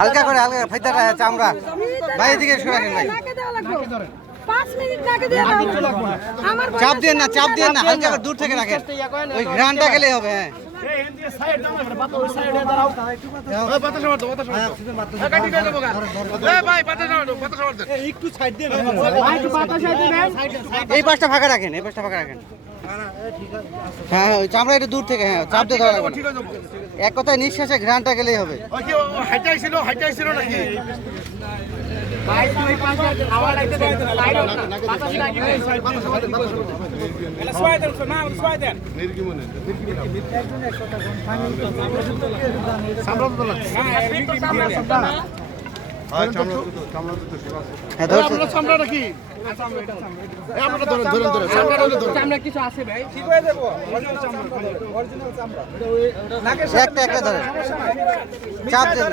হালকা করে হালকা ফাইদাটা চামড়া ভাই এদিকে এসে রাখেন ভাই 5 মিনিট নাকে দিয়ে দাও আমার চাপ দিয়ে না হালকা করে দূর থেকে রাখেন ওই ঘ্রাণটা গেলেই হবে এই পাশটা ফাঁকা রাখেন হ্যাঁ ওই চামড়া একটু দূর থেকে হ্যাঁ চাপ দিয়ে ধরা লাগবে এক কথায় নিঃশ্বাসে ঘ্রাণটা গেলেই হবে কিছু আছে ভাই একটা ধরে চাপ দেন